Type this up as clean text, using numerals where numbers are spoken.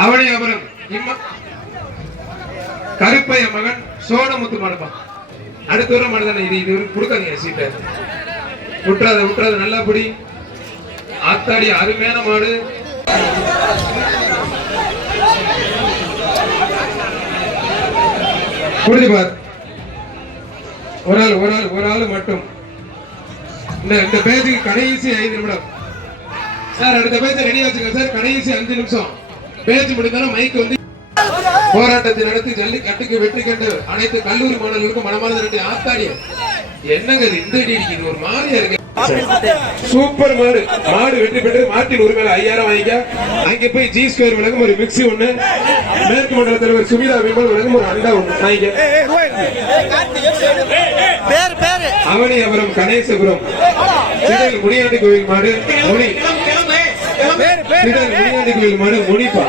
அவனை அப்புறம் கருப்பைய மகன் சோனமுத்து மாடுப்பான். அடுத்த வர மாடுதானே இது கொடுக்காதீங்க சீட்டை. விட்டுறாத நல்லா பிடி. ஆத்தாடி அருமையான மாடு. புரிஞ்சு பார். ஒரு ஆள் மட்டும். இந்த பேஜுக்கு கடைசி 5 நிமிடம் சார். அடுத்த பேஜ் ரெடி வச்சுங்க சார். கடைசி 5 நிமிஷம் பேஜ் முடிந்தாலும் மைக் வந்து போராட்டத்தை நடத்தி ஜல்லிக்கட்டுக்கு வெற்றி கண்டு அனைத்து கல்லூரி மாணவர்களுக்கும் மனமார்ந்த நன்றி. ஆத்தாடி என்னங்க இந்த அடி அடிக்குது, ஒரு மாதிரியா இருக்கு. சூப்பர் மாடு வெற்றி பெற்று மாட்டின் உரிமையில 5000 வாங்கிக்க. அங்க போய் ஜி ஸ்கொயர் விலகும் ஒரு மிக்சி ஒண்ணு, மேற்கு மண்டல தலைவர் சுமிதா விமல் விலகும் ஒரு அண்டா ஒண்ணு வாங்கிக்க. அவனியபுரம் கணேசபுரம் சிடல் முனியாண்டி கோயில் மாடு முனி. முனியாண்டி கோயில் மாடு முனிப்பா.